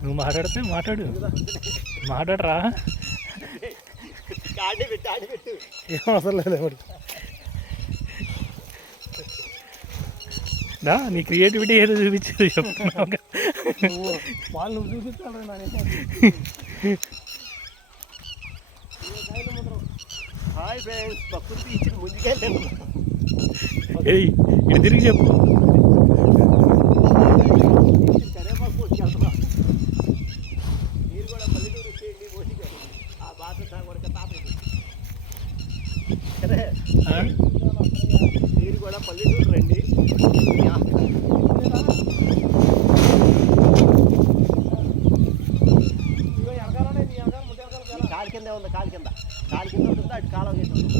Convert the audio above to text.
నువ్వు మాట్లాడితే మాట్లాడరా. ఏం అవసరం లేదు ఎవరు. నీ క్రియేటివిటీ ఏదో చూపించేది చెప్తున్నావు. వాళ్ళు నువ్వు చూపిస్తాడు. హాయ్ ఫ్రెండ్స్, ప్రకృతి ఇచ్చిన ముందుకెళ్ళాను. ఏయ్ ఇటు తిరిగి చెప్పు. కరేపాకు పోసుకెళ్తున్నా. మీరు కూడా పల్లెటూరు వచ్చేయండి, మోసిగారు ఆ బాధ కూడా తాప. సరే మీరు కూడా పల్లెటూరు రండి. కాలు కింద ఉంది, కాలు కింద ఉంటుంది. అటు కాలువ కింద ఉంది.